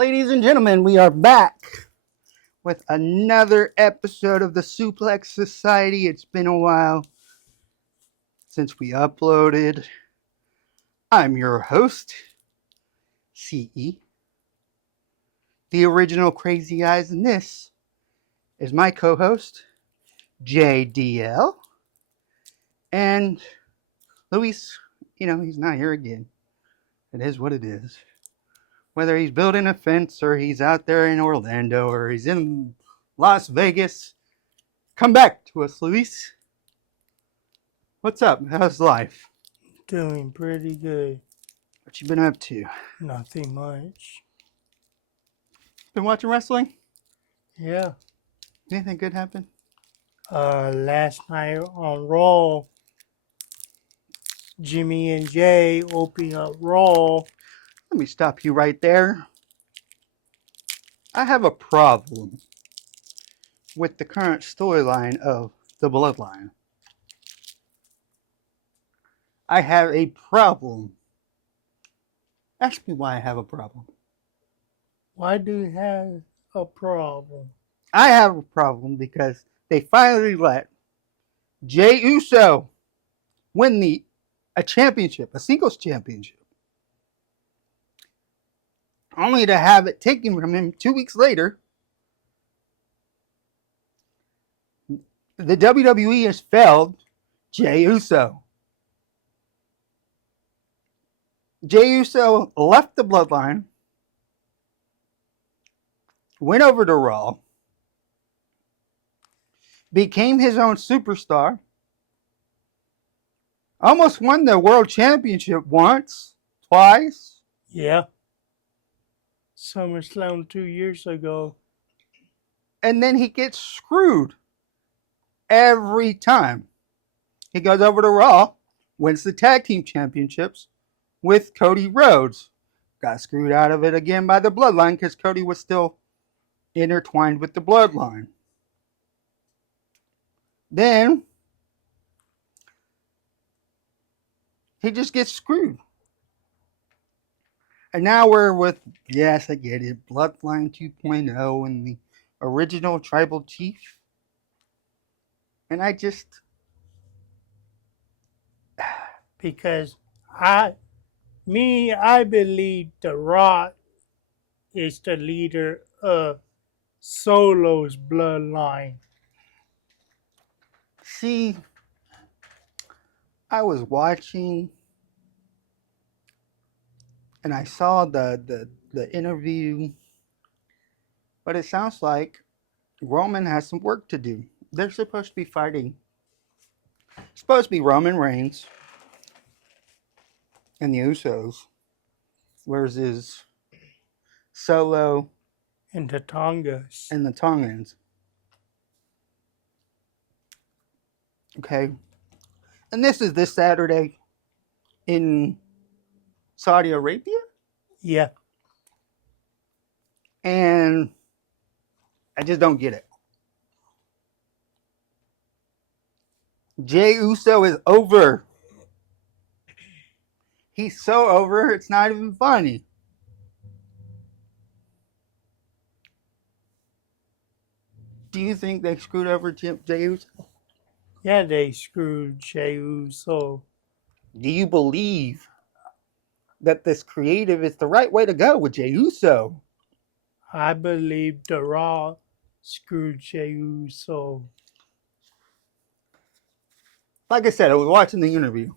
Ladies and gentlemen, we are back with another episode of the Suplex Society. It's been a while since we uploaded. I'm your host, CE, the original Crazy Eyes, and this is my co-host, JDL. And Luis, he's not here again. It is what it is. Whether he's building a fence or he's out there in Orlando or he's in Las Vegas, come back to us, Luis. What's up? How's life? Doing pretty good. What you been up to? Nothing much. Been watching wrestling? Yeah. Anything good happen? Last night on Raw, Jimmy and Jay opening up Raw. Let me stop you right there. I have a problem with the current storyline of the Bloodline. I have a problem. Ask me why I have a problem. Why do you have a problem? I have a problem because they finally let Jey Uso win a championship, a singles championship, only to have it taken from him 2 weeks later. The WWE has failed Jey Uso. Jey Uso left the Bloodline, went over to Raw, became his own superstar, almost won the World Championship once, twice. Yeah. SummerSlam 2 years ago. And then he gets screwed every time. He goes over to Raw, wins the tag team championships with Cody Rhodes. Got screwed out of it again by the Bloodline because Cody was still intertwined with the Bloodline. Then he just gets screwed. And now we're with, yes, I get it, Bloodline 2.0 and the original Tribal Chief. And I just... Because I believe The Rock is the leader of Solo's bloodline. See, I was watching and I saw the interview, but it sounds like Roman has some work to do. They're supposed to be fighting. It's supposed to be Roman Reigns and the Usos versus Solo and the Tongas. And the Tongans. Okay. And this is this Saturday in Saudi Arabia? Yeah. And I just don't get it. Jey Uso is over. He's so over, it's not even funny. Do you think they screwed over Jey Uso? Yeah, they screwed Jey Uso. Do you believe that this creative is the right way to go with Jey Uso? I believe The Raw screwed Jey Uso. Like I said, I was watching the interview.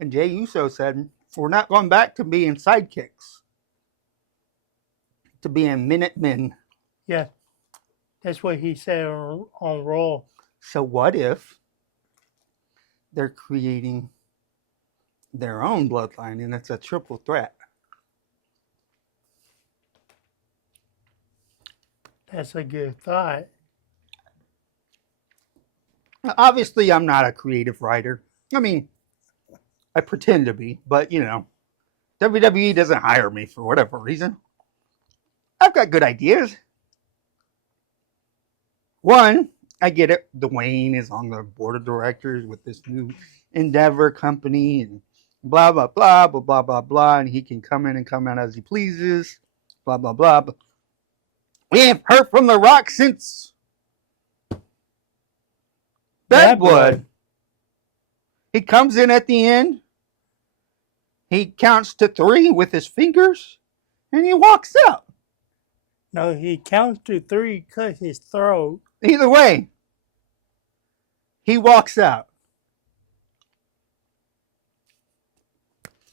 And Jey Uso said, we're not going back to being sidekicks. To being Minutemen. Yeah. That's what he said on Raw. So what if they're creating their own bloodline and it's a triple threat? That's a good thought. Obviously, I'm not a creative writer. I mean, I pretend to be, but WWE doesn't hire me for whatever reason. I've got good ideas. One, I get it. Dwayne is on the board of directors with this new Endeavor company, and blah, blah, blah, blah, blah, blah, blah, and he can come in and come out as he pleases, blah, blah, blah. But we ain't heard from The Rock since Bad Blood. He comes in at the end, he counts to 3 with his fingers, and he walks out. No, he counts to 3, cut his throat. Either way, he walks out.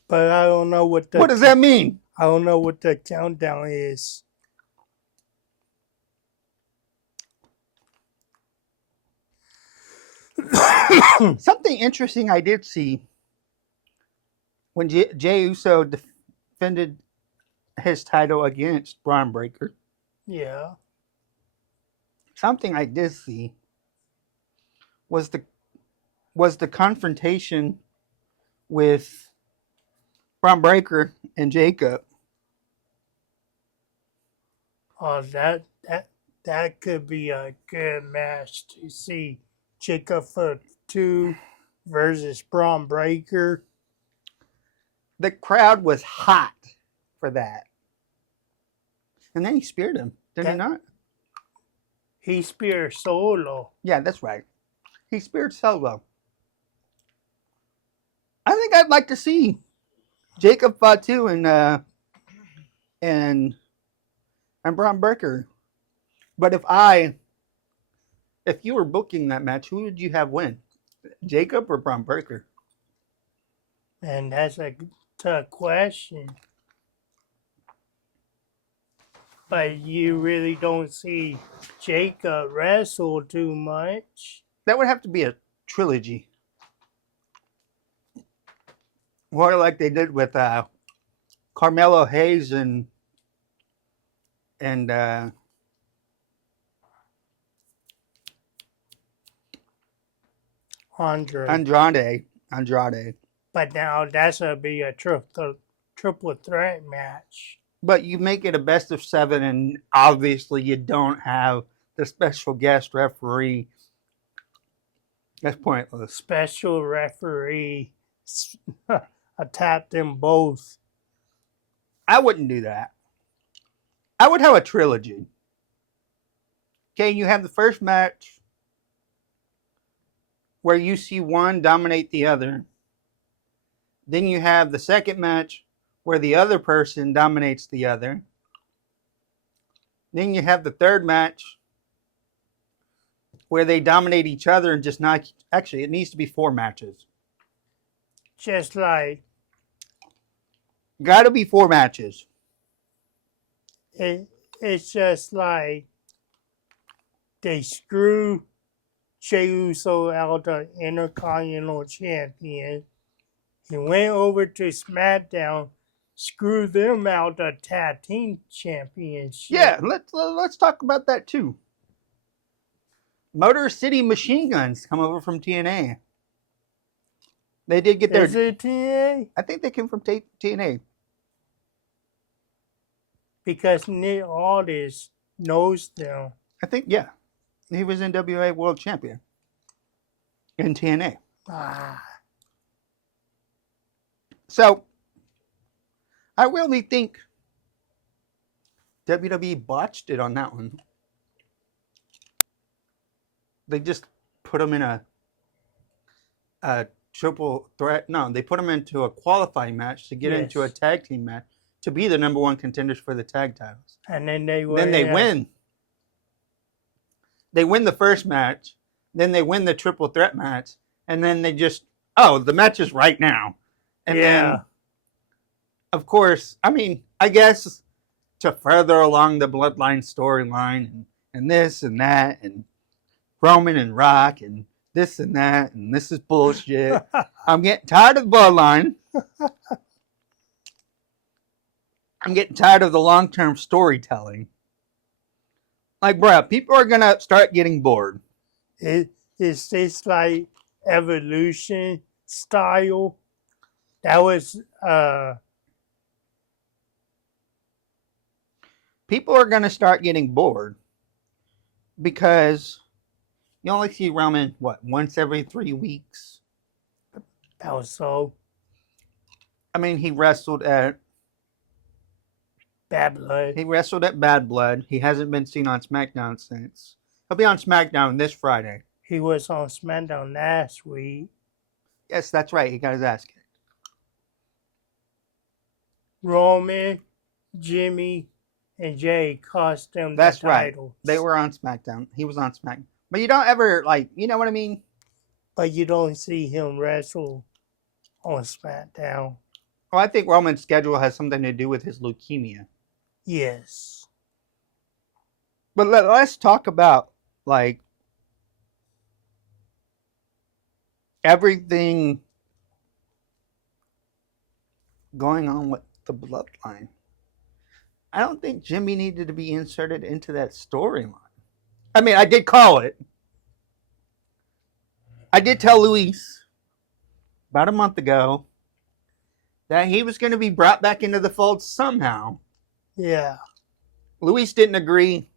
But I don't know what What does that mean? I don't know what the countdown is. Something interesting I did see when Jey Uso defended his title against Braun Breaker. Yeah. Something I did see was the confrontation with Braun Breaker and Jacob. Oh, that could be a good match to see. Jacob for 2 versus Braun Breaker. The crowd was hot for that. And then he speared him, did he not? He speared Solo. Yeah, that's right. He speared Solo. I think I'd like to see Jacob Fatu and Braun Breaker. But if you were booking that match, who would you have win? Jacob or Braun Breaker? And that's a tough question. But you really don't see Jacob wrestle too much. That would have to be a trilogy. More like they did with Carmelo Hayes and Andrade. But now that's going to be a triple threat match. But you make it a best of 7, and obviously you don't have the special guest referee. That's pointless. Special referee attacked them both. I wouldn't do that. I would have a trilogy. Okay, you have the first match where you see one dominate the other. Then you have the second match where the other person dominates the other. Then you have the third match where they dominate each other and just not... Actually, it needs to be 4 matches. Just like... Gotta be 4 matches. It's just like they screw Jey Uso out the Intercontinental Champion. He went over to SmackDown, screwed them out the Tag Team Championship. Yeah, let's talk about that too. Motor City Machine Guns come over from TNA. They did get their... Is it TNA? I think they came from TNA. Because Nick Aldis knows them. I think, yeah. He was NWA World Champion in TNA. So, I really think WWE botched it on that one. They just put him in a triple threat. No, they put him into a qualifying match to get into a tag team match to be the number 1 contenders for the tag titles. And then they win. Then they win. They win the first match. Then they win the triple threat match. And then they just, the match is right now. And then, of course, I mean, I guess to further along the Bloodline storyline and this and that and Roman and Rock and this and that and this is bullshit. I'm getting tired of the Bloodline. I'm getting tired of the long-term storytelling. Like, bro, people are going to start getting bored. Is this like Evolution style? That was... People are going to start getting bored because you only see Roman, once every 3 weeks? About so. I mean, he wrestled at Bad Blood. Bad Blood. He hasn't been seen on SmackDown since. He'll be on SmackDown this Friday. He was on SmackDown last week. Yes, that's right. He got his ass kicked. Roman, Jimmy, and Jay cost them That's the right. titles. They were on SmackDown. He was on SmackDown. But you don't ever, like, you know what I mean? But you don't see him wrestle on SmackDown. Well, I think Roman's schedule has something to do with his leukemia. Yes. But let's talk about, like, everything going on with the bloodline. I don't think Jimmy needed to be inserted into that storyline. I mean, I did call it. I did tell Luis about a month ago that he was going to be brought back into the fold somehow. Yeah. Luis didn't agree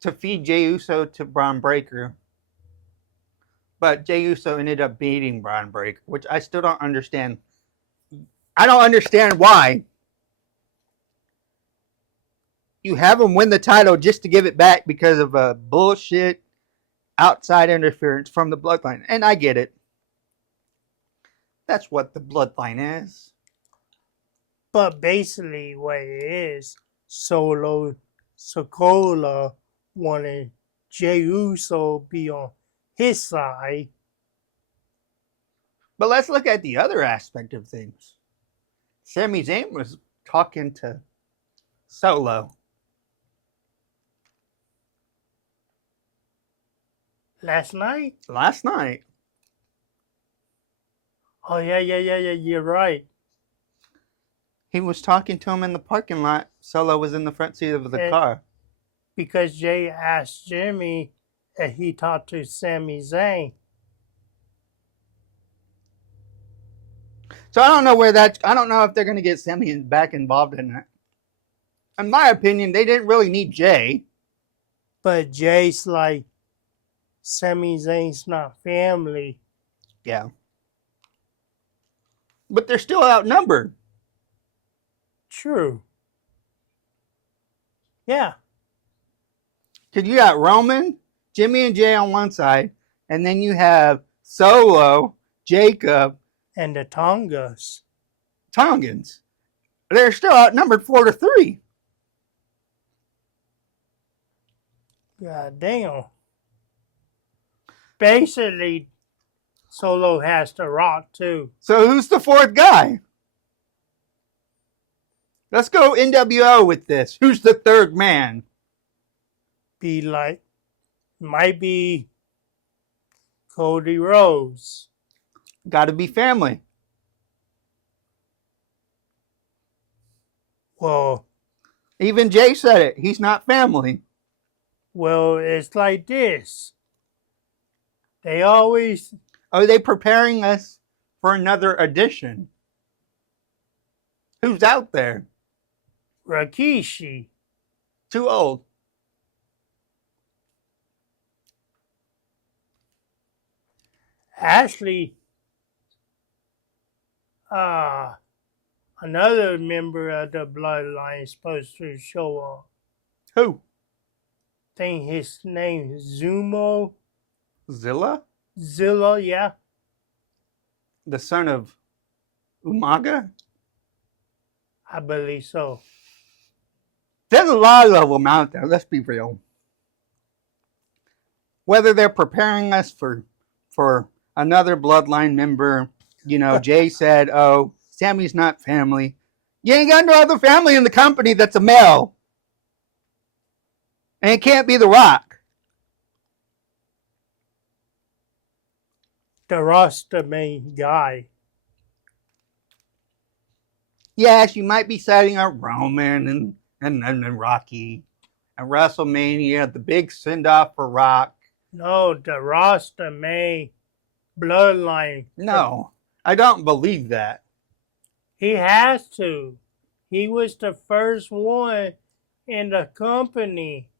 to feed Jey Uso to Braun Breaker. But Jey Uso ended up beating Braun Breaker, which I still don't understand. I don't understand why you have him win the title just to give it back because of a bullshit outside interference from the bloodline. And I get it. That's what the bloodline is. But basically what it is, Solo Sikoa wanted Jey Uso be on his side. But let's look at the other aspect of things. Sami Zayn was talking to Solo. Last night? Last night. Oh, yeah, you're right. He was talking to him in the parking lot. Solo was in the front seat of the car. Because Jay asked Jimmy if he talked to Sami Zayn. So I don't know I don't know if they're going to get Sami back involved in that. In my opinion, they didn't really need Jay. But Jay's like, Sami Zayn's not family. Yeah. But they're still outnumbered. True. Yeah. Because you got Roman, Jimmy, and Jay on one side, and then you have Solo, Jacob, And the Tongas. Tongans. They're still outnumbered 4-3. God damn. Basically, Solo has to rock too. So who's the fourth guy? Let's go NWO with this. Who's the third man? Be like, might be Cody Rhodes. Got to be family. Well, Even Jay said it. He's not family. it's like this. They always, Are they preparing us for another edition? Who's out there? Rikishi. Too old. Actually, another member of the bloodline is supposed to show up. Who? I think his name is Zumo. Zilla? Zilla, yeah. The son of Umaga? I believe so. There's a lot of them out there. Let's be real. Whether they're preparing us for another bloodline member, you know, Jay said, "Oh, Sammy's not family." You ain't got no other family in the company that's a male, and it can't be The Rock. The roster main guy. Yes, you might be setting up Roman and Rocky and WrestleMania, the big send off for Rock. No, the roster main bloodline. No, I don't believe that. He has to. He was the first one in the company.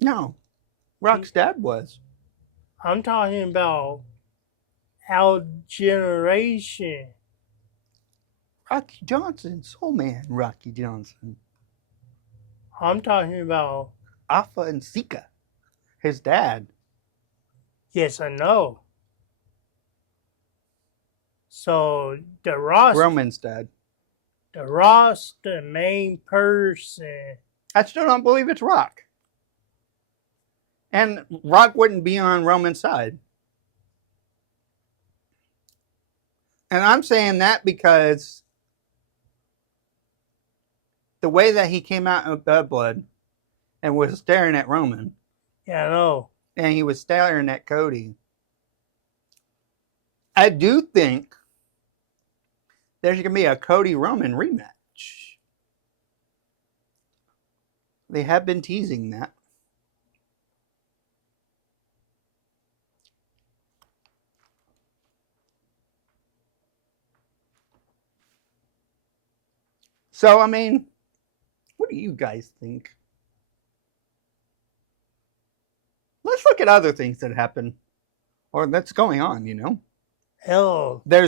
No, Rock's dad was. I'm talking about our generation. Rocky Johnson, Soul Man, Rocky Johnson. I'm talking about, Alpha and Sika, his dad. yes, I know. So the roster, Roman's dad. the main person. I still don't believe it's Rock. And Rock wouldn't be on Roman's side. And I'm saying that because the way that he came out of Bad Blood and was staring at Roman, Yeah, I know. and he was staring at Cody, I do think there's going to be a Cody Roman rematch. They have been teasing that. So, I mean, what do you guys think? Let's look at other things that happen or that's going on, you know. Hell, There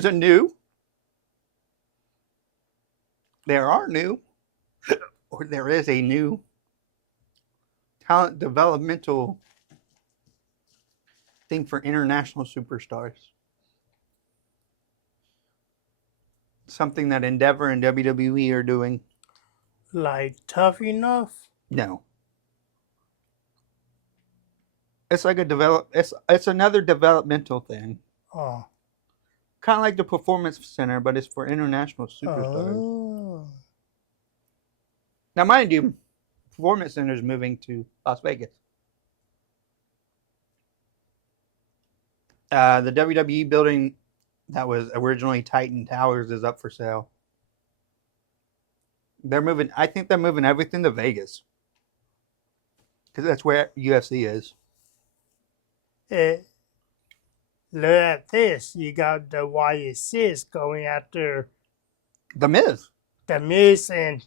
are new, or there is a new talent developmental thing for international superstars. Something that Endeavor and WWE are doing. like Tough Enough? No. It's like it's another developmental thing. Oh. Kind of like the Performance Center, but it's for international superstars. Oh. Now, mind you, Performance Center is moving to Las Vegas. The WWE building that was originally Titan Towers is up for sale. They're moving. I think they're moving everything to Vegas because that's where UFC is. Look at this. You got the YSS going after The Miz. the Miz and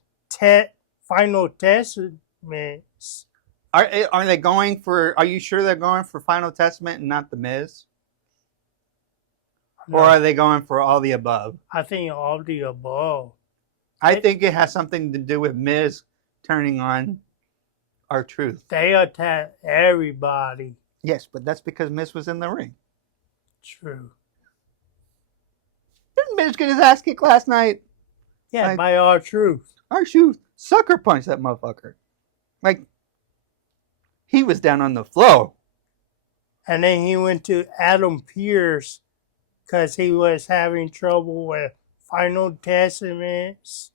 Final Testaments. Are they going for? Are you sure they're going for Final Testament and not the Miz? No, Or are they going for all the above? I think all the above. I think it has something to do with Miz turning on R-Truth. They attack everybody. Yes, but that's because Miz was in the ring. True. Didn't Miz get his ass kicked last night? Yeah, Like- by R-Truth. R-Truth sucker punched that motherfucker. Like, he was down on the floor. And then he went to Adam Pearce because he was having trouble with Final Testaments.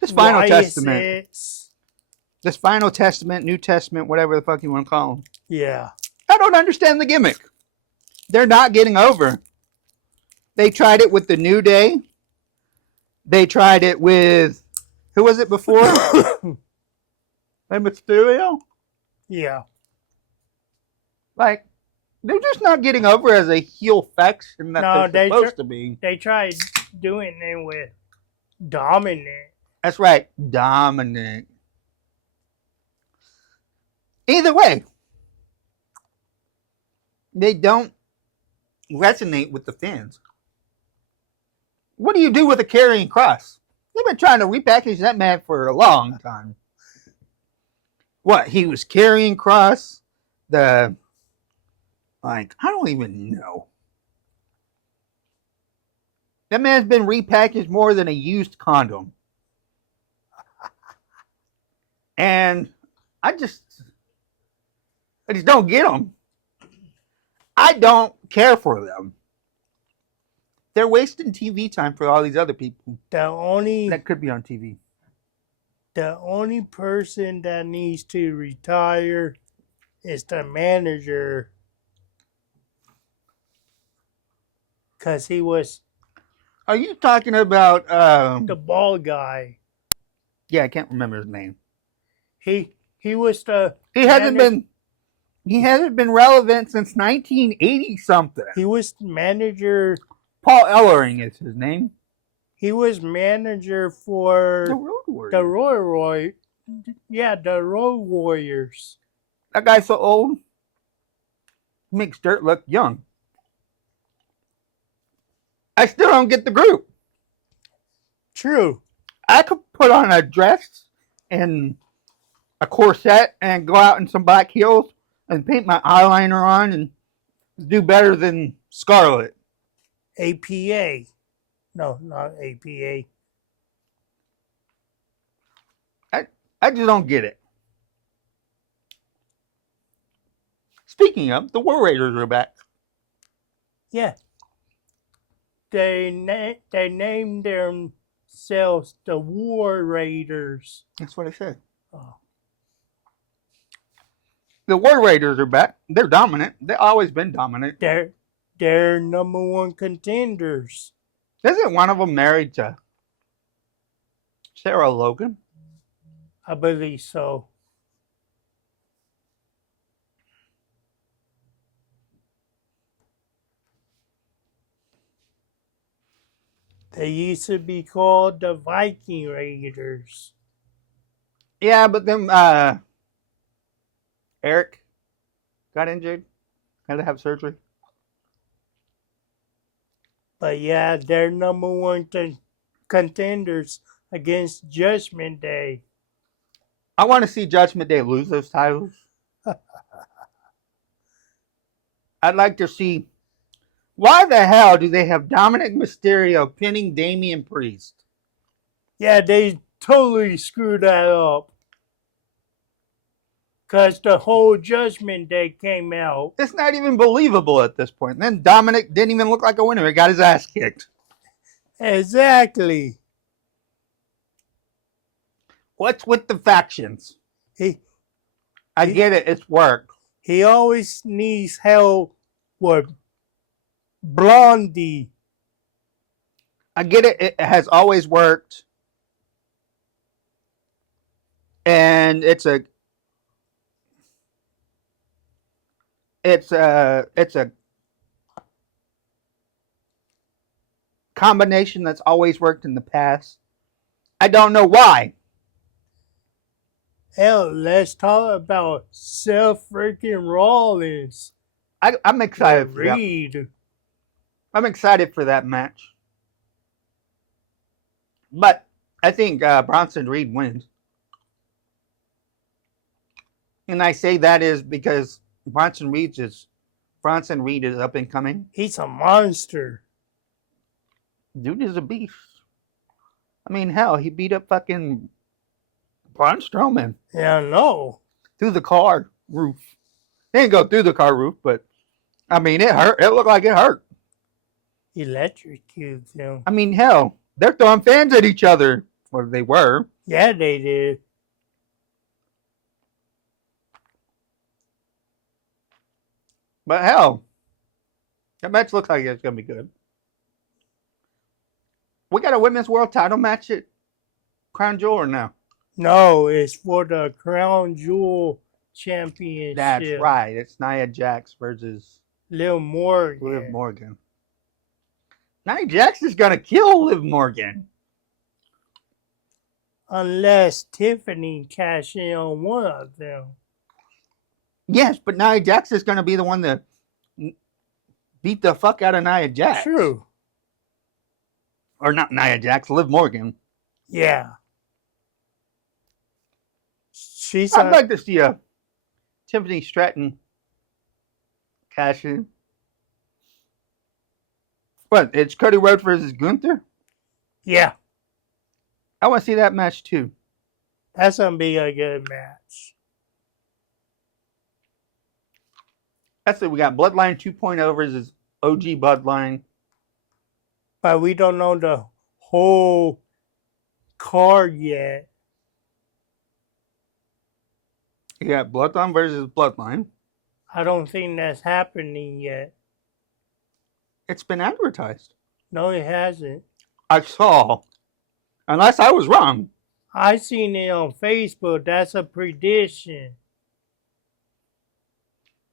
This Final Testament. YSS. This Final Testament, New Testament, whatever the fuck you want to call them. Yeah. I don't understand the gimmick. They're not getting over. They tried it with the New Day. They tried it with, who was it before? Mysterio? Yeah. Like, they're just not getting over as a heel faction that No, they're they supposed to be. They tried doing it with Dominic. That's right, Dominic. Either way, they don't resonate with the fans. What do you do with a carrying cross? They've been trying to repackage that man for a long time. What, he was carrying cross? I don't even know. That man's been repackaged more than a used condom. And I just don't get them. I don't care for them. They're wasting TV time for all these other people The only that could be on TV. the only person that needs to retire is the manager. Because he was Are you talking about? the bald guy. Yeah, I can't remember his name. He was the He hasn't been relevant since 1980 something. he was manager. Paul Ellering is his name. He was manager for The Road Warriors. the Roy. Yeah, the Road Warriors. That guy's so old. Makes Dirt look young. I still don't get the group. True. I could put on a dress and a corset and go out in some black heels and paint my eyeliner on and do better than Scarlett. APA. No, not APA. I just don't get it. Speaking of, the War Raiders are back. Yeah. They named themselves the War Raiders. That's what I said. Oh. The War Raiders are back. They're dominant. They've always been dominant. They're number one contenders. Isn't one of them married to Sarah Logan? I believe so. They used to be called the Viking Raiders. Yeah, but then Eric got injured. Had to have surgery. But yeah, they're number one contenders against Judgment Day. I want to see Judgment Day lose those titles. I'd like to see, why the hell do they have Dominic Mysterio pinning Damian Priest? Yeah, they totally screwed that up. Because the whole Judgment Day came out. It's not even believable at this point. And then Dominic didn't even look like a winner. He got his ass kicked. Exactly. What's with the factions? I get it. It's work. He always needs help with Blondie. I get it. It has always worked. And it's a combination that's always worked in the past. I don't know why. Hell, let's talk about Seth freaking Rollins. I'm excited for that. Reed. I'm excited for that match. But I think Bronson Reed wins. And I say that is because Bronson Reed is up and coming. He's a monster. Dude is a beast. I mean, hell, he beat up fucking Braun Strowman. Yeah, I know. Through the car roof. He didn't go through the car roof, but I mean, it hurt. It looked like it hurt. Electrocuted him. I mean, hell, they're throwing fans at each other. Or they were. Yeah, they did. But hell, that match looks like it's going to be good. We got a women's world title match at Crown Jewel or no? No, it's for the Crown Jewel Championship. That's right. It's Nia Jax versus Liv Morgan. Liv Morgan. Nia Jax is going to kill Liv Morgan. Unless Tiffany cash in on one of them. Yes, but Nia Jax is going to be the one to beat the fuck out of Nia Jax. True. Or not Nia Jax, Liv Morgan. Yeah. I'd like to see a Tiffany Stratton cash in. What? It's Cody Rhodes versus Gunther? Yeah. I want to see that match too. That's going to be a good match. That's it. We got Bloodline 2.0 versus OG Bloodline. But we don't know the whole card yet. You got Bloodline versus Bloodline. I don't think that's happening yet. It's been advertised. No, it hasn't. I saw. Unless I was wrong. I seen it on Facebook. That's a prediction.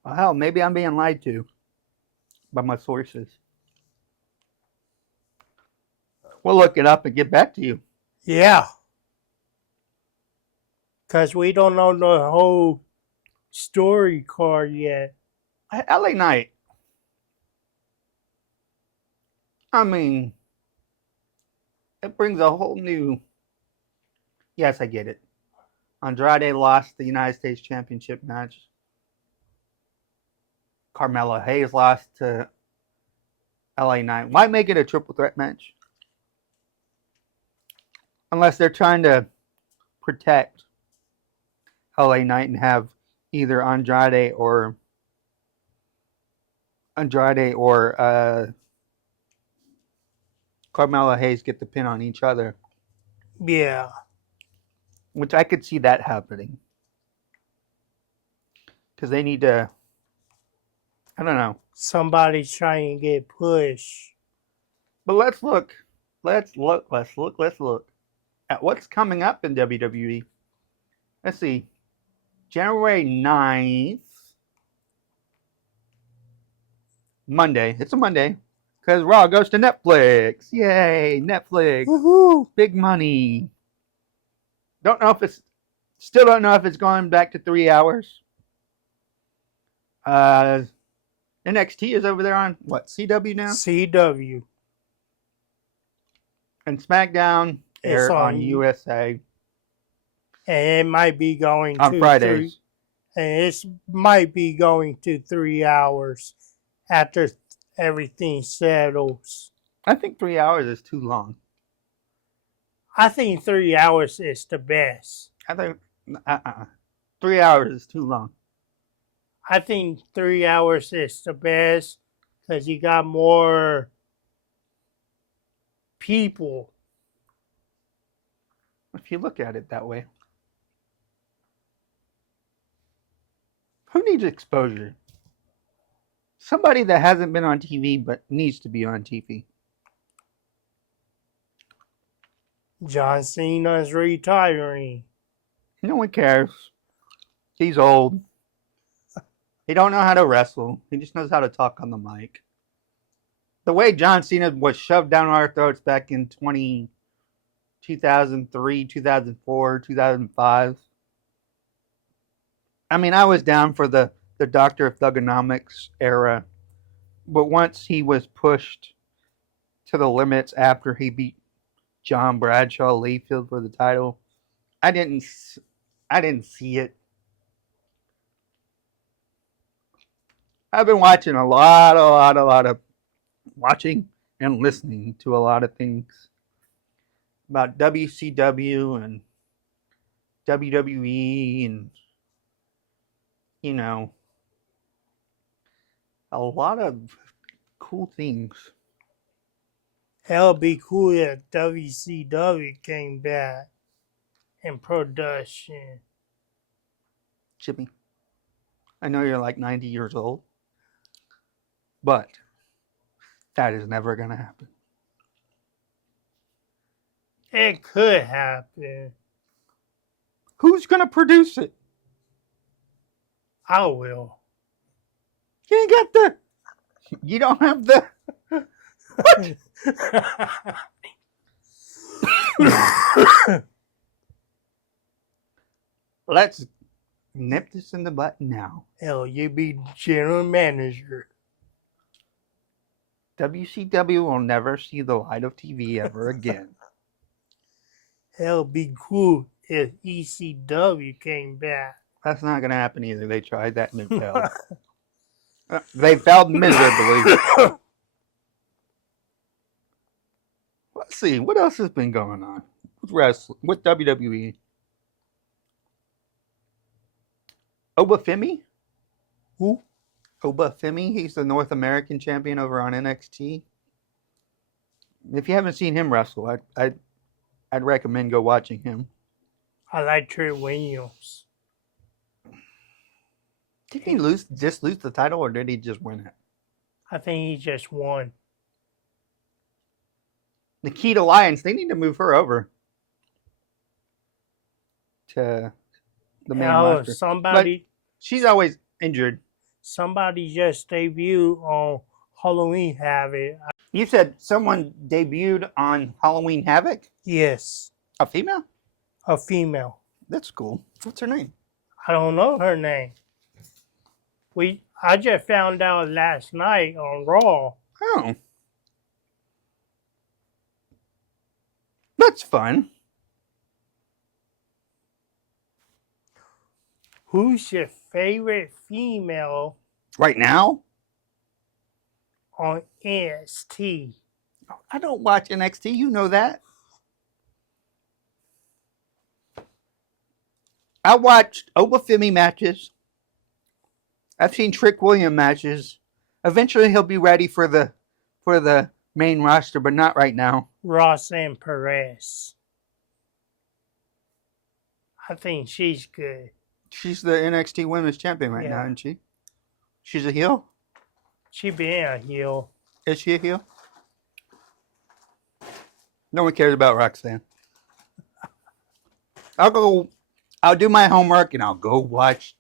Well, hell, maybe I'm being lied to by my sources. We'll look it up and get back to you. Yeah. Because we don't know the whole story card yet. LA Knight. I mean, it brings a whole new. Yes, I get it. Andrade lost the United States Championship match. Carmelo Hayes lost to LA Knight. Why make it a triple threat match? Unless they're trying to protect LA Knight and have either Andrade or Carmelo Hayes get the pin on each other. Yeah. Which I could see that happening. Because they need to, I don't know. Somebody's trying to get pushed. But let's look at what's coming up in WWE. Let's see. January 9th. Monday. It's a Monday. Because Raw goes to Netflix. Yay, Netflix. Woohoo! Big money. Still don't know if it's going back to 3 hours. NXT is over there on, what, CW now? CW. And SmackDown air on USA. And it might be going on to Fridays. And it might be going to 3 hours after everything settles. I think 3 hours is too long. I think 3 hours is the best. I think 3 hours is too long. I think 3 hours is the best because you got more people. If you look at it that way. Who needs exposure? Somebody that hasn't been on TV but needs to be on TV. John Cena's retiring. No one cares. He's old. He don't know how to wrestle. He just knows how to talk on the mic. The way John Cena was shoved down our throats back in 2003, 2004, 2005. I mean, I was down for the Doctor of Thugonomics era. But once he was pushed to the limits after he beat John Bradshaw Layfield for the title, I didn't see it. I've been watching a lot of watching and listening to a lot of things about WCW and WWE and, you know, a lot of cool things. It'll be cool if WCW came back in production. Jimmy, I know you're like 90 years old, but that is never going to happen. It could happen. Who's going to produce it? I will. You ain't got the... You don't have the... What? Let's nip this in the butt now. Hell, you be general manager. WCW will never see the light of TV ever again. Hell, be cool if ECW came back. That's not going to happen either. They tried that and it failed. They failed miserably. Let's see. What else has been going on with wrestling, with WWE? Obafemi? Who? Obafemi. He's the North American champion over on NXT. If you haven't seen him wrestle, I'd recommend go watching him. I like Trey Williams. Did he just lose the title, or did he just win it? I think he just won. Nikita Lyons, they need to move her over to the main roster. Somebody, but she's always injured. Somebody just debuted on Halloween Havoc. You said someone debuted on Halloween Havoc? Yes. A female? A female. That's cool. What's her name? I don't know her name. I just found out last night on Raw. Oh. That's fun. Who's your favorite female Right now? on NXT? I don't watch NXT. You know that. I watched Obafemi matches. I've seen Trick William matches. Eventually he'll be ready for the main roster, but not right now. Roxanne Perez. I think she's good. She's the NXT Women's Champion right now, isn't she? She's a heel? She been a heel. Is she a heel? No one cares about Roxanne. I'll do my homework and I'll go watch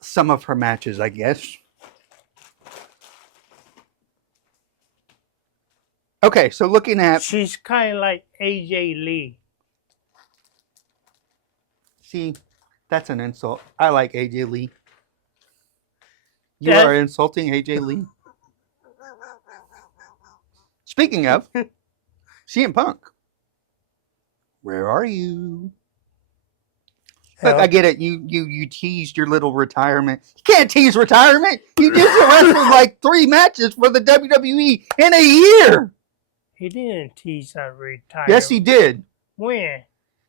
some of her matches, I guess. Okay, so looking at... She's kind of like AJ Lee. See, that's an insult. I like AJ Lee. You are insulting AJ Lee. Speaking of, CM Punk. Where are you? Look, I get it. You teased your little retirement. You can't tease retirement. You just wrestled like 3 matches for the WWE in a year. He didn't tease that retirement. Yes, he did. When?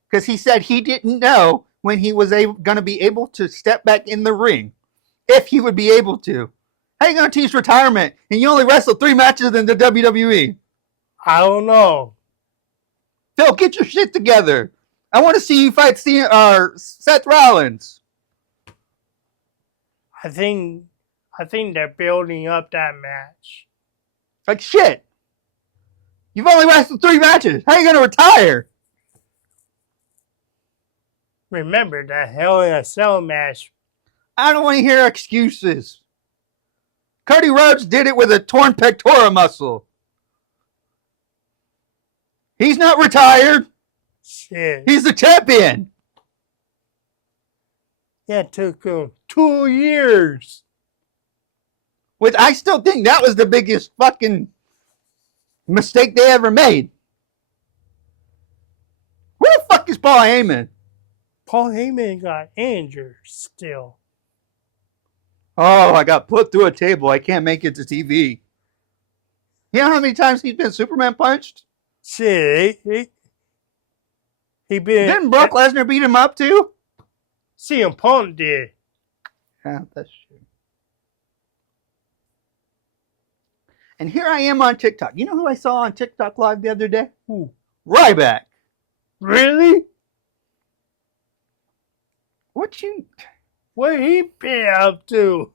Because he said he didn't know when he was going to be able to step back in the ring. If he would be able to. How you going to tease retirement and you only wrestled 3 matches in the WWE? I don't know. Phil, get your shit together. I want to see you fight Seth Rollins. I think they're building up that match. Like shit. You've only wrestled 3 matches. How are you going to retire? Remember that Hell in a Cell match. I don't want to hear excuses. Cody Rhodes did it with a torn pectoral muscle. He's not retired. Shit. He's the champion. That took him 2 years. Which I still think that was the biggest fucking mistake they ever made. Where the fuck is Paul Heyman? Paul Heyman got injured still. Oh, I got put through a table. I can't make it to TV. You know how many times he's been Superman punched? Shit. He been. Didn't Brock Lesnar beat him up too? CM Punk did. Yeah, that's true. And here I am on TikTok. You know who I saw on TikTok Live the other day? Who? Ryback. Really? What he been up to?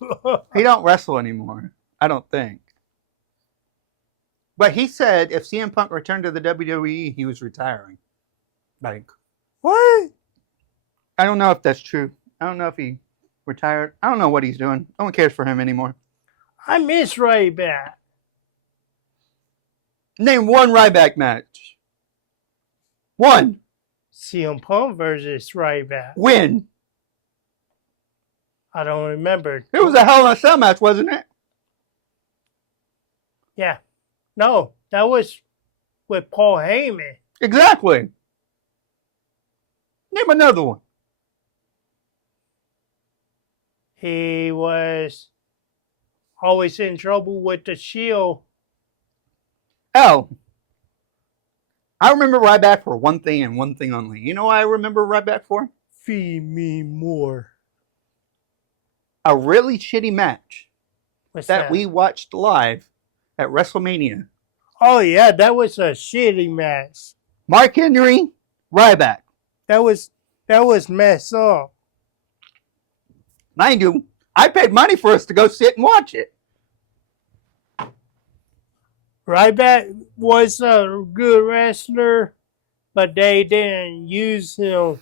He don't wrestle anymore. I don't think. But he said if CM Punk returned to the WWE, he was retiring. Like, what? I don't know if that's true. I don't know if he retired. I don't know what he's doing. No one cares for him anymore. I miss Ryback. Name one Ryback match. One. CM Punk versus Ryback. Win. I don't remember. It was a Hell in a Cell match, wasn't it? Yeah. No, that was with Paul Heyman. Exactly. Name another one. He was always in trouble with the Shield. Hell. I remember Ryback for one thing and one thing only. You know what I remember Ryback for? Feed me more. A really shitty match What's that we watched live at WrestleMania. Oh yeah, that was a shitty match. Mark Henry, Ryback. That was messed up. Mind you, I paid money for us to go sit and watch it. Ryback was a good wrestler, but they didn't use him.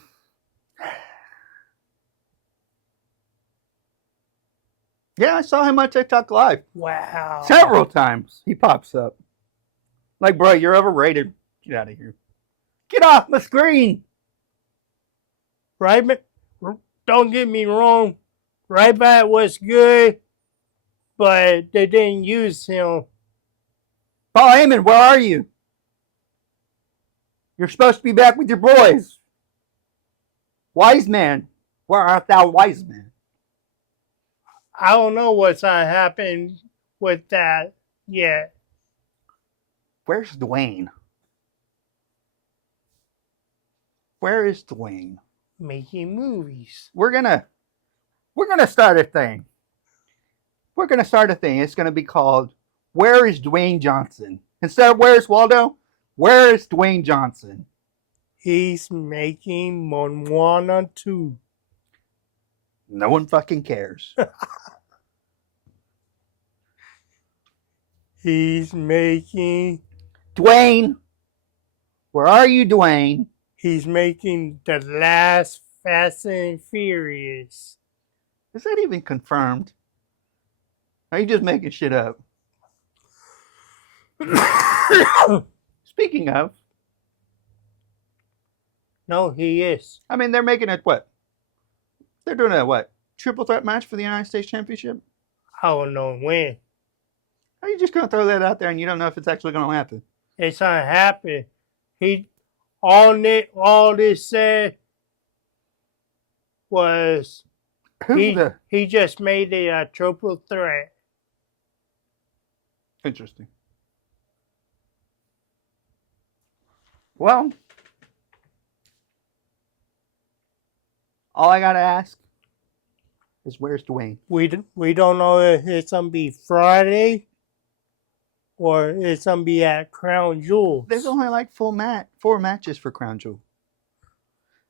Yeah, I saw him on TikTok Live. Wow. Several times he pops up. Like, bro, you're overrated. Get out of here. Get off my screen. Ryback, don't get me wrong. Ryback was good, but they didn't use him. Paul Heyman, where are you? You're supposed to be back with your boys. Wise man, where art thou, wise man? I don't know what's gonna happen with that yet. Where's Dwayne? Where is Dwayne? Making movies. We're gonna start a thing. We're gonna start a thing. It's gonna be called Where is Dwayne Johnson? Instead of Where's Waldo, where is Dwayne Johnson? He's making Moana 2. No one fucking cares. He's making... Dwayne! Where are you, Dwayne? He's making the last Fast and Furious. Is that even confirmed? Are you just making shit up? Speaking of, No, he is. I mean, they're making it what? They're doing a what? Triple threat match for the United States Championship? I don't know when. Are you just going to throw that out there and you don't know if it's actually going to happen? It's not happening. All this said was he just made it a triple threat. Interesting. Well, all I gotta ask is where's Dwayne? We don't know if it's gonna be Friday or it's gonna be at Crown Jewel. There's only like 4 matches for Crown Jewel.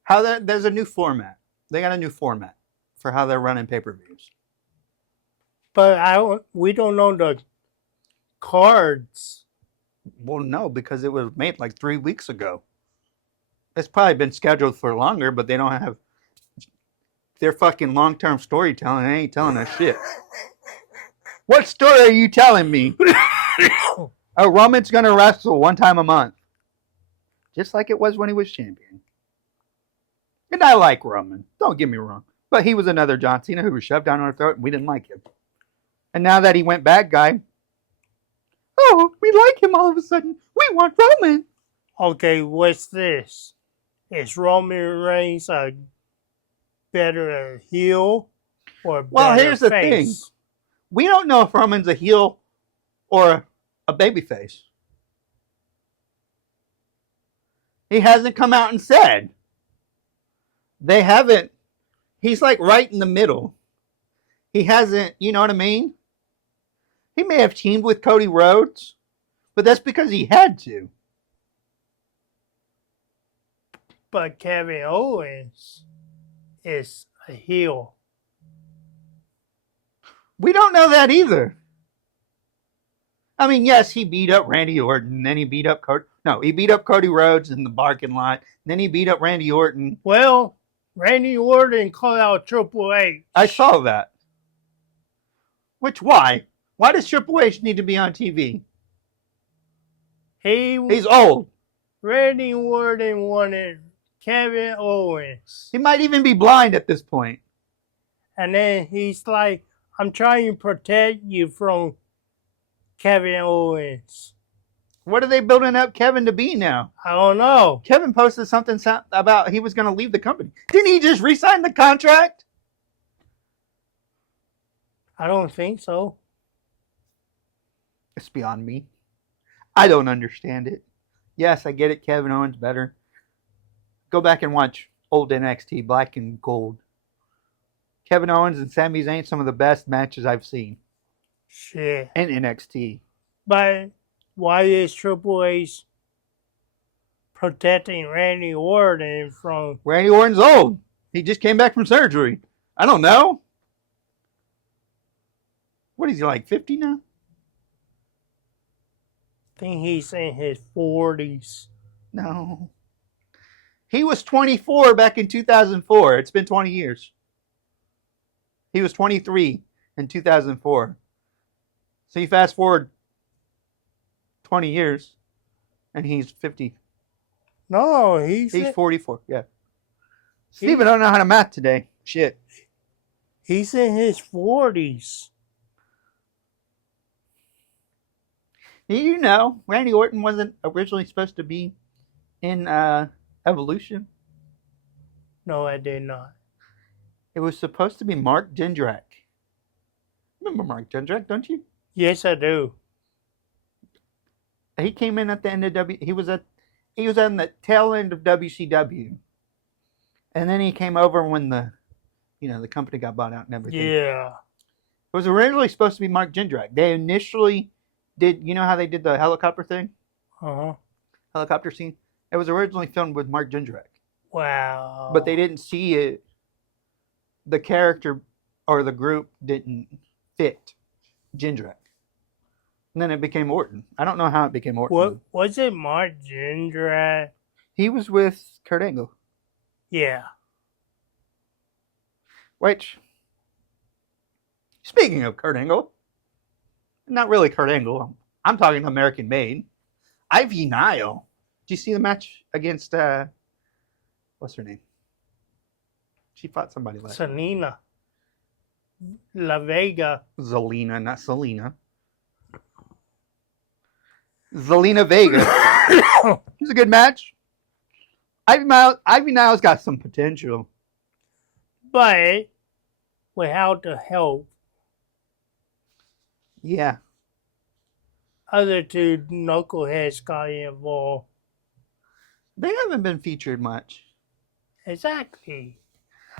There's a new format. They got a new format for how they're running pay-per-views. But we don't know the cards. Well, no, because it was made like 3 weeks ago. It's probably been scheduled for longer, but they don't have their fucking long-term storytelling. They ain't telling us shit. What story are you telling me? Roman's gonna wrestle 1 time a month, just like it was when he was champion. And I like Roman. Don't get me wrong, but he was another John Cena who was shoved down our throat, and we didn't like him. And now that he went bad guy, oh, we like him all of a sudden. We want Roman. Okay, what's this? Is Roman Reigns a better heel or better Well, here's the face? thing. We don't know if Roman's a heel or a babyface. He hasn't come out and said. They haven't. He's like right in the middle. He hasn't, you know what I mean? He may have teamed with Cody Rhodes, but that's because he had to. But Kevin Owens is a heel. We don't know that either. I mean, yes, he beat up Randy Orton, then he beat up he beat up Cody Rhodes in the parking lot, then he beat up Randy Orton. Well, Randy Orton called out Triple H. I saw that. Why? Why does Triple H need to be on TV? He's old. Randy Orton wanted Kevin Owens. He might even be blind at this point. And then he's like, I'm trying to protect you from Kevin Owens. What are they building up Kevin to be now? I don't know. Kevin posted something about he was going to leave the company. Didn't he just re-sign the contract? I don't think so. It's beyond me. I don't understand it. Yes, I get it. Kevin Owens better. Go back and watch old NXT, Black and Gold. Kevin Owens and Sami Zayn, some of the best matches I've seen. Shit. In NXT. But why is Triple H protecting Randy Orton from... Randy Orton's old. He just came back from surgery. I don't know. What is he, like 50 now? I think he's in his 40s. No. He was 24 back in 2004. It's been 20 years. He was 23 in 2004. So you fast forward 20 years, and he's 50. No, he's 44, yeah. Steven don't know how to math today. Shit. He's in his 40s. You know, Randy Orton wasn't originally supposed to be in Evolution. No, I did not. It was supposed to be Mark Jindrak. Remember Mark Jindrak, don't you? Yes, I do. He came in at the end of He was on the tail end of WCW, and then he came over when the company got bought out and everything. Yeah. It was originally supposed to be Mark Jindrak. They initially did, you know how they did the helicopter thing? Uh-huh. Helicopter scene? It was originally filmed with Mark Jindrak. Wow. But they didn't see it. The character or the group didn't fit Jindrak. And then it became Orton. I don't know how it became Orton. What was it, Mark Jindrak? He was with Kurt Angle. Yeah. Which, speaking of Kurt Angle, not really Kurt Angle. I'm talking American made. Ivy Nile. Did you see the match against what's her name? She fought somebody last night. Selena. La Vega. Zelina, not Selena. Zelina Vega. It was a good match. Ivy Nile's got some potential. But without the help, Yeah. other two knuckleheads got involved. They haven't been featured much. Exactly.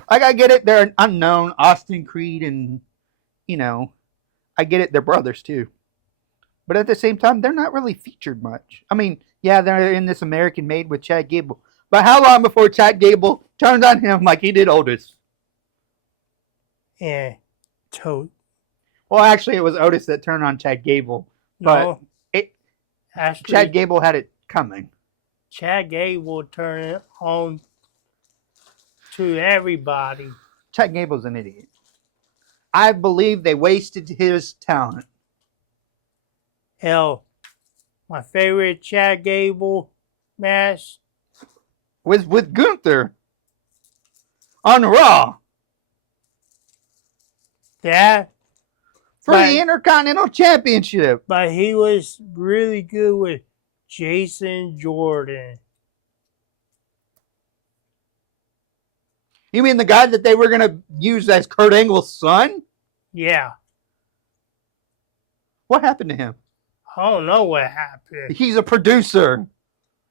Like, I get it, they're unknown. Austin Creed and, I get it, they're brothers too. But at the same time, they're not really featured much. I mean, yeah, they're in this American Made with Chad Gable. But how long before Chad Gable turned on him like he did Otis? And Toad. Well, actually, it was Otis that turned on Chad Gable. But actually, Chad Gable had it coming. Chad Gable turned it on to everybody. Chad Gable's an idiot. I believe they wasted his talent. Hell, my favorite Chad Gable match Was with Gunther on Raw that, for the Intercontinental Championship. but he was really good with Jason Jordan. You mean the guy that they were going to use as Kurt Angle's son? Yeah, What happened to him? I don't know what happened. He's a producer.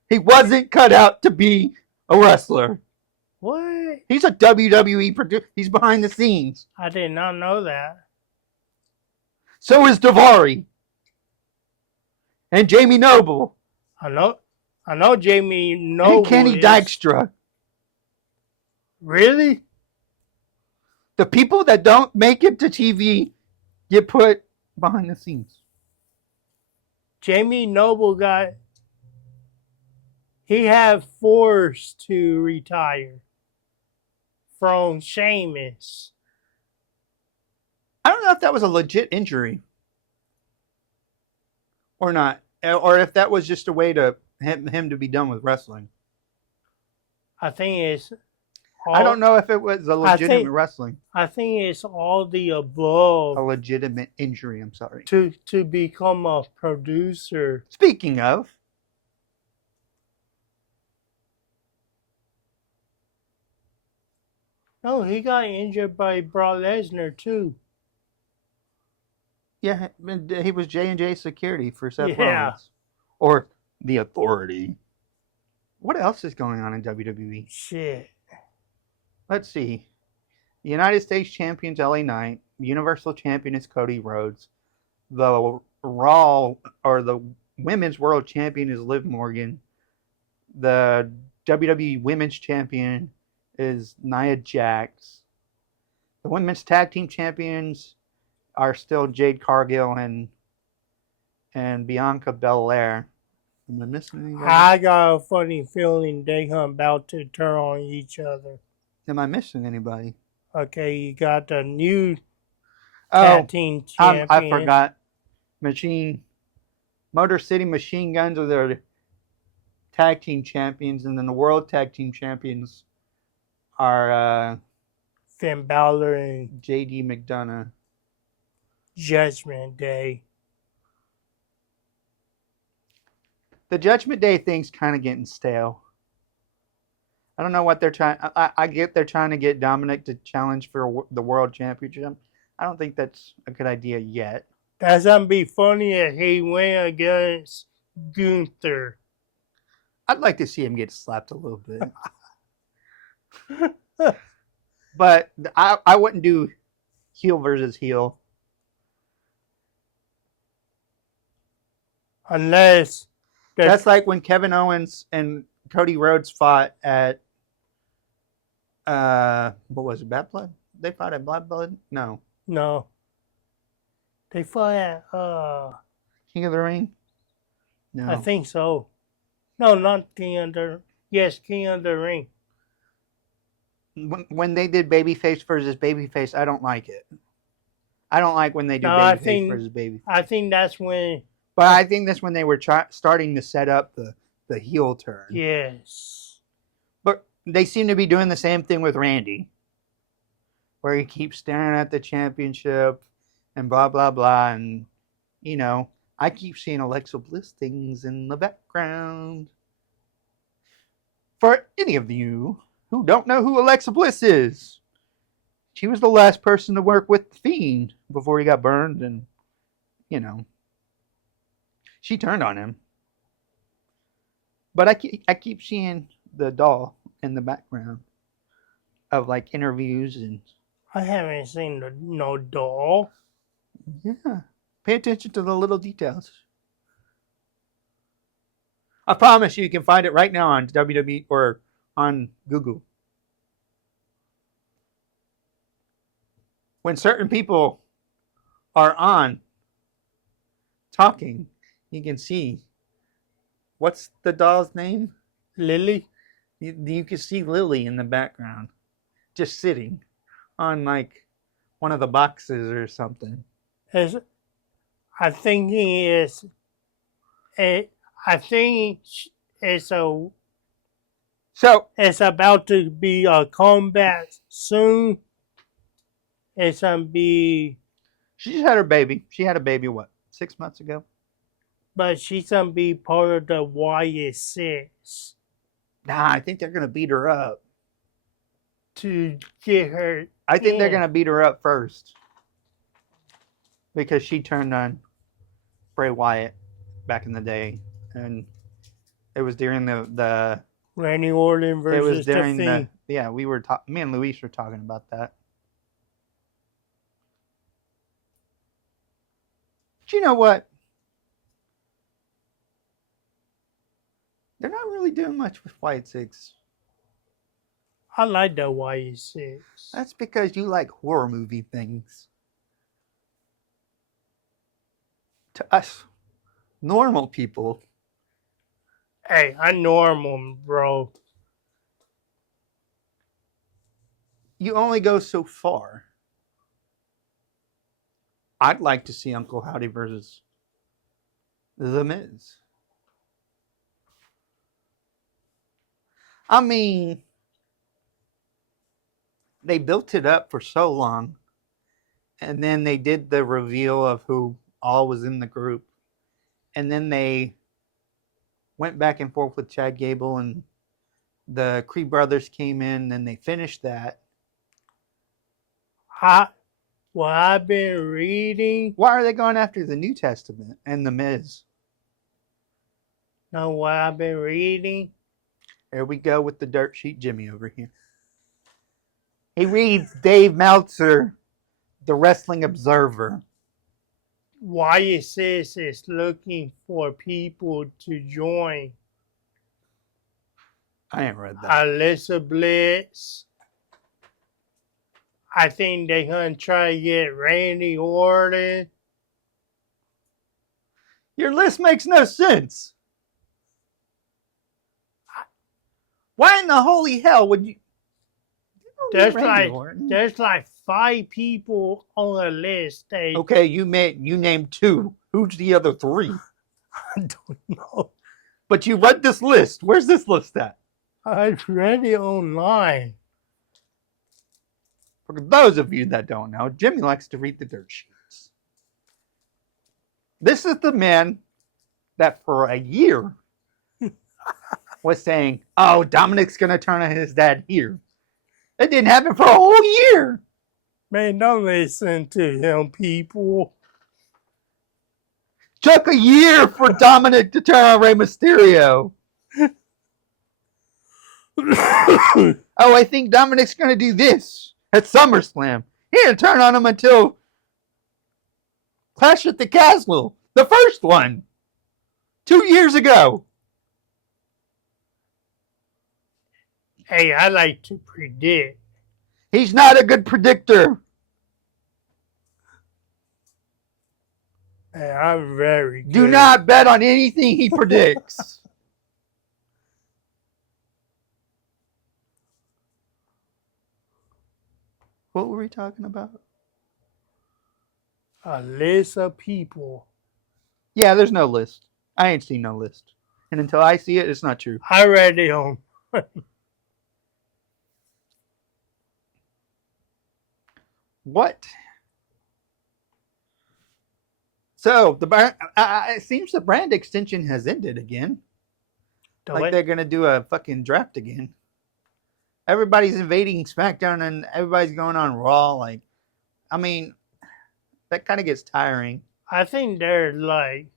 He wasn't cut out to be a wrestler. What? He's a WWE producer. He's behind the scenes. I did not know that. So is Daivari. And Jamie Noble. I know Jamie Noble. And Kenny Dykstra. Really? The people that don't make it to TV get put behind the scenes. Jamie Noble he had forced to retire from Sheamus. I don't know if that was a legit injury or not, or if that was just a way to him to be done with wrestling. I think it's I don't know if it was a legitimate wrestling. I think it's all the above. A legitimate injury, I'm sorry. To become a producer. Speaking of, No, he got injured by Brock Lesnar too. yeah, he was J&J security for Seth Yeah. Rollins. Or the Authority. What else is going on in WWE? Shit. Let's see. The United States Champion's LA Knight. The Universal Champion is Cody Rhodes. The Raw or the Women's World Champion is Liv Morgan. The WWE Women's Champion is Nia Jax. The Women's Tag Team Champions are still Jade Cargill and Bianca Belair. Am I missing anybody? I got a funny feeling they about to turn on each other. Am I missing anybody? Okay, you got the new tag team champion. I forgot. Motor City Machine Guns are their tag team champions, and then the World Tag Team Champions are Finn Balor and J.D. McDonough. Judgment Day. The Judgment Day thing's kind of getting stale. I don't know what they're trying. I get they're trying to get Dominic to challenge for the World Championship. I don't think that's a good idea yet. That's gonna be funny if he went against Gunther. I'd like to see him get slapped a little bit. But I wouldn't do heel versus heel. Unless That's like when Kevin Owens and Cody Rhodes fought at what was it, Bad Blood? They fought at Bad Blood? No. They fought at King of the Ring? No. I think so. No, not King of the King of the Ring. When they did babyface versus babyface, I don't like it. I don't like when they do babyface versus babyface. I think that's when. But I think that's when they were starting to set up the heel turn. Yes. But they seem to be doing the same thing with Randy, where he keeps staring at the championship and blah, blah, blah. And, you know, I keep seeing Alexa Bliss things in the background. For any of you who don't know who Alexa Bliss is, she was the last person to work with The Fiend before he got burned, and, you know, she turned on him. But I keep seeing the doll in the background of, like, interviews and... I haven't seen no doll. Yeah. Pay attention to the little details. I promise you can find it right now on WWE or on Google. When certain people are on talking, you can see, what's the doll's name? Lily? You can see Lily in the background, just sitting on like one of the boxes or something. I think it's about to be a comeback soon. It's gonna be. She just had her baby. She had a baby, what, 6 months ago? But she's gonna be part of the YS6. Nah, I think they're gonna beat her up. To get her. I think they're gonna beat her up first. Because she turned on Bray Wyatt back in the day. And it was during the Randy Orton versus it was during The Fiend. Yeah, we were me and Luis were talking about that. But you know what? They're not really doing much with Wyatt 6. I like the YS6. That's because you like horror movie things. To us, normal people. Hey, I'm normal, bro. You only go so far. I'd like to see Uncle Howdy versus The Miz. I mean, they built it up for so long, and then they did the reveal of who all was in the group, and then they went back and forth with Chad Gable, and the Creed brothers came in, and they finished that. What I've been reading. Why are they going after the New Testament and The Miz? Know what I've been reading? There we go with the dirt sheet Jimmy over here. He reads Dave Meltzer, the Wrestling Observer. YSS is looking for people to join. I ain't read that. Alexa Bliss. I think they're going to try to get Randy Orton. Your list makes no sense. Why in the holy hell would you... There's like 5 people on the list. Okay, you named 2. Who's the other 3? I don't know. But you read this list. Where's this list at? I read it online. For those of you that don't know, Jimmy likes to read the dirt sheets. This is the man that for a year was saying, oh, Dominic's going to turn on his dad here. It didn't happen for a whole year. Man, don't listen to him, people. Took a year for Dominic to turn on Rey Mysterio. Oh, I think Dominic's going to do this at SummerSlam. He didn't turn on him until Clash at the Castle, the first one, 2 years ago. Hey, I like to predict. He's not a good predictor. Man, I'm very good. Do not bet on anything he predicts. What were we talking about? A list of people. Yeah, there's no list. I ain't seen no list. And until I see it, it's not true. I read it on. What? So it seems the brand extension has ended again. Like they're gonna do a fucking draft again. Everybody's invading SmackDown and everybody's going on Raw. Like, I mean, that kind of gets tiring. I think they're like.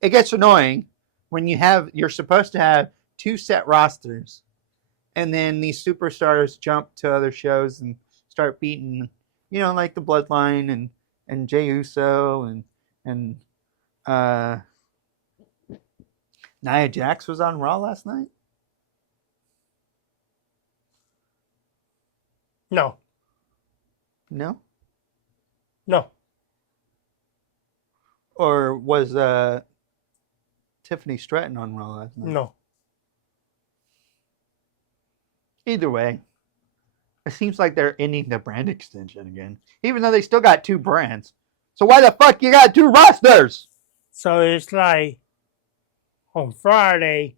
It gets annoying when you're supposed to have 2 set rosters, and then these superstars jump to other shows and start beating, like the Bloodline and Jey Uso and Nia Jax was on Raw last night. No. Or was Tiffany Stratton on Raw last night? No. Either way, it seems like they're ending the brand extension again, even though they still got 2 brands. So why the fuck you got 2 rosters? So it's like on Friday,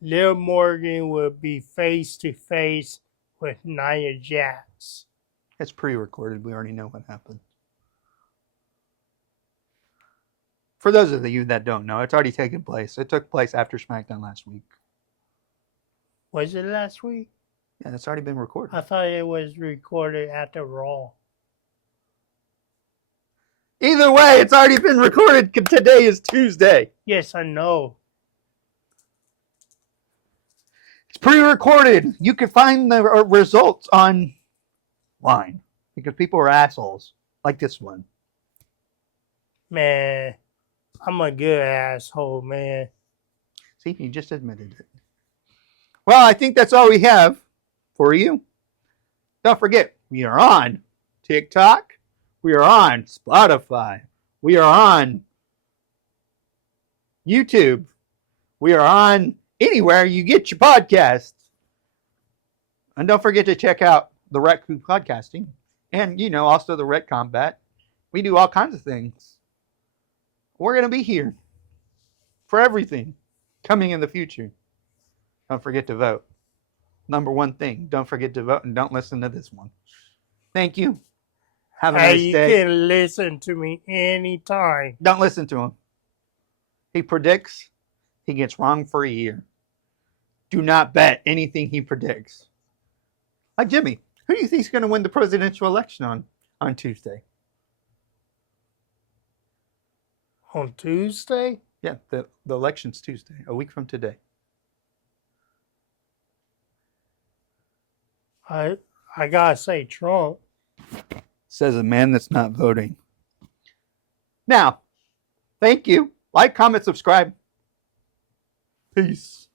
Liv Morgan will be face to face with Nia Jax. It's pre-recorded. We already know what happened. For those of you that don't know, it's already taken place. It took place after SmackDown last week. Was it last week? Yeah, it's already been recorded. I thought it was recorded after Raw. Either way, it's already been recorded. Today is Tuesday. Yes, I know. It's pre-recorded. You can find the results online because people are assholes like this one. Man, I'm a good asshole, man. See, you just admitted it. Well, I think that's all we have for you. Don't forget, we are on TikTok. We are on Spotify. We are on YouTube. We are on anywhere you get your podcasts. And don't forget to check out the Rec Crew Podcasting. And, also the Rec Combat. We do all kinds of things. We're going to be here for everything coming in the future. Don't forget to vote. Number one thing, don't forget to vote and don't listen to this one. Thank you. Have a nice day. You can listen to me anytime. Don't listen to him. He predicts. He gets wrong for a year. Do not bet anything he predicts. Like Jimmy, who do you think is going to win the presidential election on Tuesday? On Tuesday? Yeah, the election's Tuesday, a week from today. I gotta say Trump. Says a man that's not voting. Now, thank you. Like, comment, subscribe. Peace.